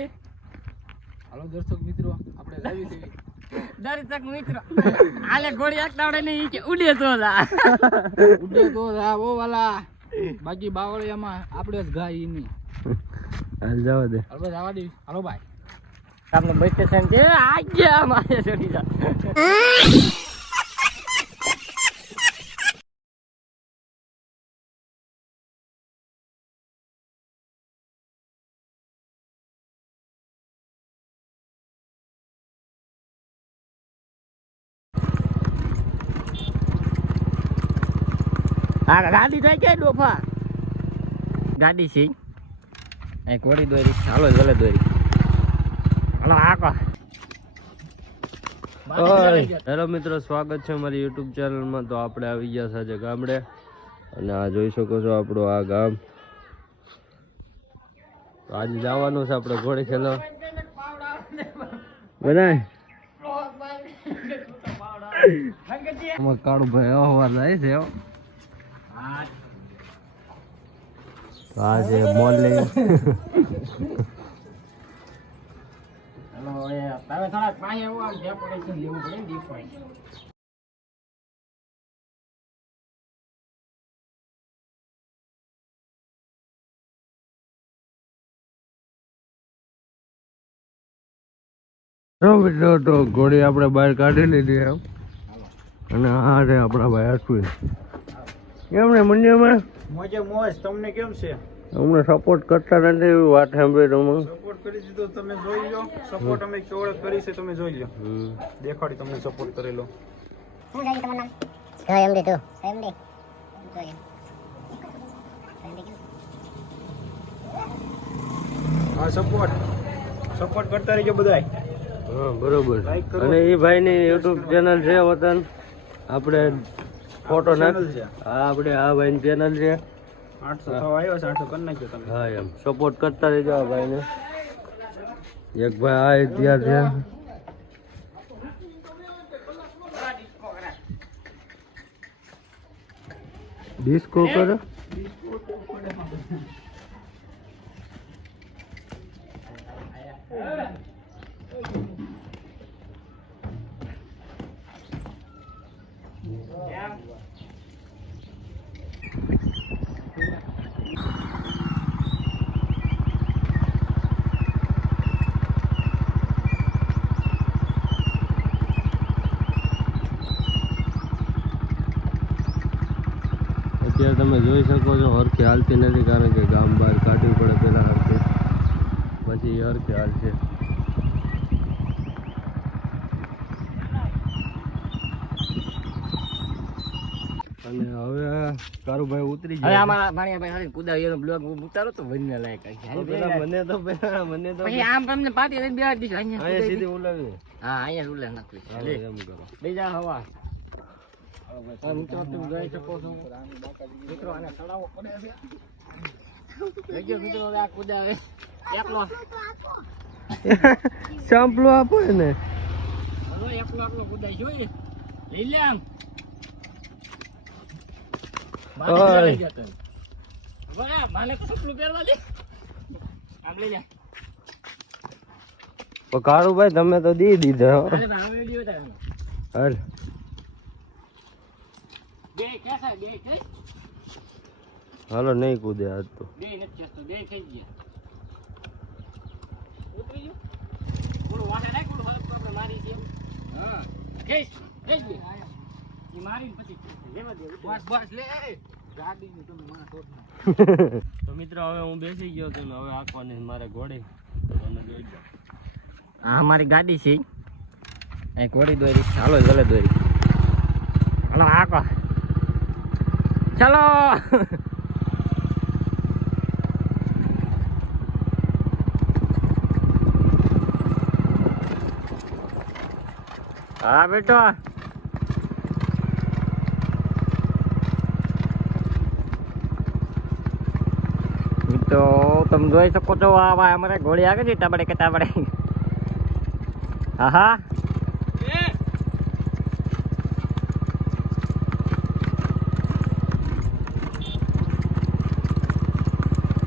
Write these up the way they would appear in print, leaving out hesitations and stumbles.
હાલો દર્શક મિત્રો, આપણે લાવી છે દર્શક મિત્રો આલે ગોળી એકટાવડે નહીં કે ઉડે તો જા ઓ વાલા, બાકી બાવળિયામાં આપણે જ ગાય ઈની હાલ જવા દે. હાલો જવા દે. હાલો ભાઈ, આપણે બસ સ્ટેશન છે આ ગયા મારે ચડી જા. આ ગાડી થાય કે ડોફા ગાડી છે એ ઘોડી દોરી. હાલો જલે દોરી. હાલો આકો. હેલો મિત્રો, સ્વાગત છે અમારી યુટ્યુબ ચેનલમાં. તો આપણે આવી ગયા સાજે ગામડે, અને આ જોઈ શકો છો આપણું આ ગામ. તો આજે જવાનું છે આપણે ઘોડી ખેલો બધા. કાળું ભાઈ અહવાર જાય છે. આ છે મોલી. હાલો એ તમે થોડા પાણી આવો જે પડે છે લેવું પડે ને દીપ પડે. તો ઘોડી આપણે બહાર કાઢી લીધી એમ. અને આ છે આપણા ભાઈ અશ્વિન. કેમ ને મંડ્યામાં મોજે મોજ. તમને કેમ છે? અમને સપોર્ટ કરતા નથી એવી વાત સાંભળી તમે. સપોર્ટ કરી દીધો, તમે જોઈ લો. સપોર્ટ અમે કેવડો કરી છે તમે જોઈ લો. દેખાડી તમને સપોર્ટ કરેલો. શું જાય તમારું નામ? KMD 2. KMD. હા, સપોર્ટ કરતા રહીજો બધાય. હા બરોબર. અને એ ભાઈની યુટ્યુબ ચેનલ છે વતન. આપણે ફોટો નાખ. હા આપણે આ ભાઈની ચેનલ છે. 800 થવા આવ્યો છે, 800 કરી નાખ્યો તમે. હા એમ સપોર્ટ કરતા રહેજો આ ભાઈને. એક ભાઈ આ ત્યાં છે. ડિસ્કો કરે. અત્યારે તમે જોઈ શકો છો હરખી હાલતી નથી, કારણ કે ગામ બહાર કાઢવી પડે પેલા હરખે, પછી હરખી હાલશે. અને હવે કારુભાઈ ઉતરી હવે ગયા. અમારા ભાણિયા ભાઈ કુદાવીનો બ્લોગ ઉતારો તો વન્ય લાયક છે. મને તો પછી આમ તમને પાટી લઈને બેહાડી દીધું અહીંયા અહીંયા સીધી ઉલાવી. હા અહીંયા રૂલે નાખવી હાલો એમ કરો. બીજા હવા મિત્રો તમે જોઈ શકો છો. મિત્રો આને ચડાવવો પડે છે. જોજો મિત્રો આ કુદાવે એકલો સાંપલો આપો ને. હલો એકલો કુદાઈ જોઈએ લઈ લે આમ. માને કપડું પહેરવા દે આમ લઈ લે. કારુભાઈ તમે તો દી દીધા. હાલ બે કેસા બે કે હાલો નહીં કૂદે આજ તો. બે નથી તો બે થઈ ગયા. ઉતરી ગયો બોલો વાહે નાખ બોલો આપણે મારી છે. હા કેસ કેસ બે ઈ મારી પછી લેવા દે. બસ લે ગાડી નું તમે માં તોડ ના. તો મિત્રો હવે હું બેસી ગયો છું ને હવે આંકવાની મારે ઘોડી. તો તમે જોઈ લો. આ અમારી ગાડી છે એ ઘોડી દોરી. હાલો જલે દોરી. હાલો આકો ચલો. હા બેટો તો તમે જોઈ શકો છો આ અમારે ઘોડી આગળ છે તાબડે કે તાબડે. હા હા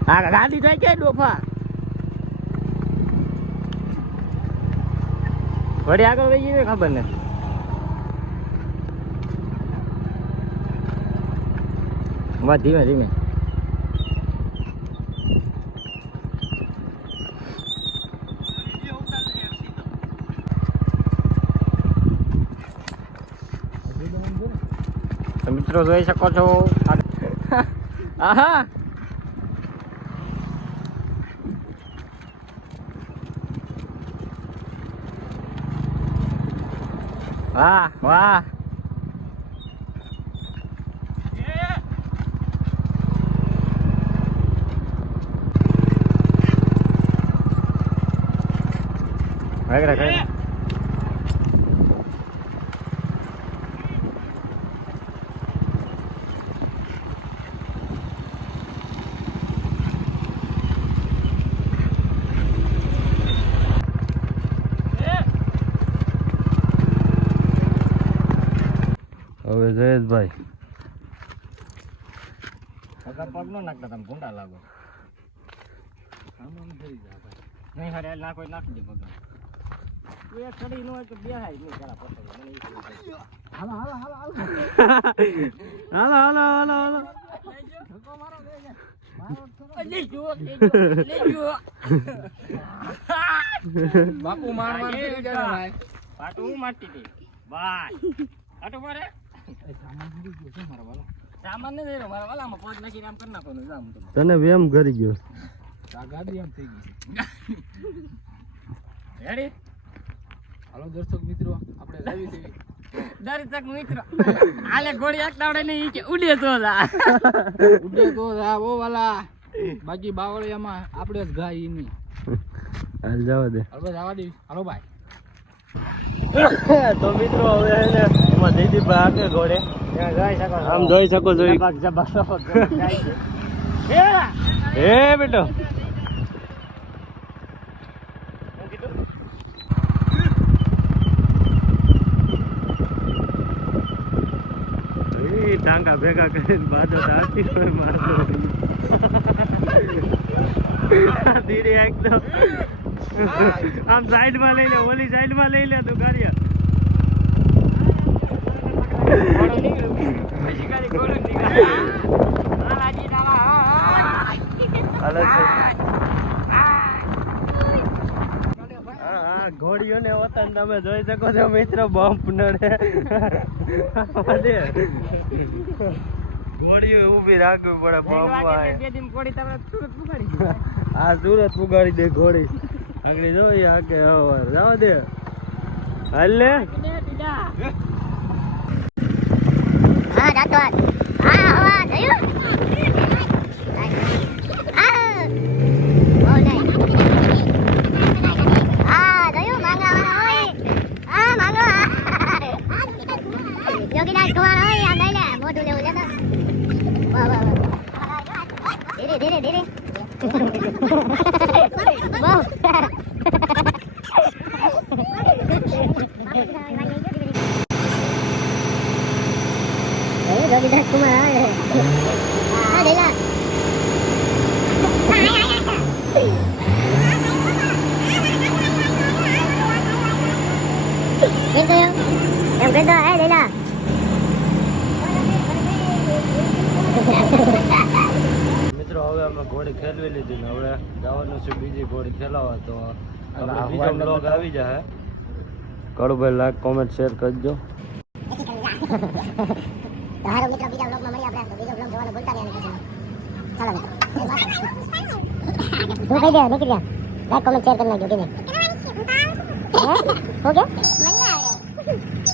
આ ગાડી થાય કે ડોફા વળી આગળ વહી ગઈ ખબર ને વાત ધીમે ધીમે તો મિત્રો જોઈ શકો છો આહા વાહ વાહ વગેરે કઈ હવે જયેશભાઈ પગ નો નાખતા તમે ગુંડા લાગો નહીં હરે નાખો નાખી દે પગ એક ચડી નો કે બે હાઈ નહીં જરા પકડી મને હાલો હાલો હાલો હાલો હાલો હાલો હાલો હાલો બાપુ મારવા થઈ જાય ભાઈ પાટુ મારતી હતી બાય આટો મારે સામાન ને દે મારા વાલામાં પોત નાખીને આમ કરી નાખવાનું જામ તો તને વેમ કરી ગયો આ ગાડી આમ થઈ ગઈ રેડી હાલો દર્શક મિત્રો આપણે જાવી છે દર્શક મિત્રો આલે ગોળી એકડાવડે નહીં કે ઉડે તો જા ઓ વાલા બાકી બાવળિયામાં આપણે જ ગાય ઈની હાલ જવા દે હાલો જવા દે હાલો ભાઈ તો મિત્રો હવે એને એમાં જયદીપભાઈ આગે ઘોડે આમ જોઈ શકો છો હે બેટો ટાંકા ભેગા કરીને બાજુ આખી હોય મારતો ધીરે એકદમ આમ સાઈડ માં લઈ લે ઓલી સાઈડ માં લઈ લે તું ગાડી ઘોડીઓને વતન તમે જોઈ શકો છો મિત્ર બમ્પ નડે ઘોડીઓ ઊભી રાખવી પડે બમ્પ આ સુરત પુગાડી દે ઘોડી આગળ જોઈ આગે હવાર જવા દે હાલ ને હા જાતો હા હવા થયું ધીરે ધીરે જોગીદાસ કુમાર આવે હા લેલા એમ કયો એમ કહેતો હે લેલા મિત્રો હવે અમે ઘોડી ખેલવી લીધી ને હવે જવાનું છે બીજી ઘોડી ખેલાવા તો બીજો બ્લોગ આવી જાય કડુભાઈ લાઈક કોમેન્ટ શેર કરજો હારો મિત્રો બીજા બ્લોગમાં મળીએ આપણે તો બીજો બ્લોગ જોવાનું ભૂલતા નહીં પછી ચાલો મિત્રો હું કહી દે નીકળી જા લાઈક કોમેન્ટ શેર કરી નાખજો કે નહીં હે હો ગયા મને આવડે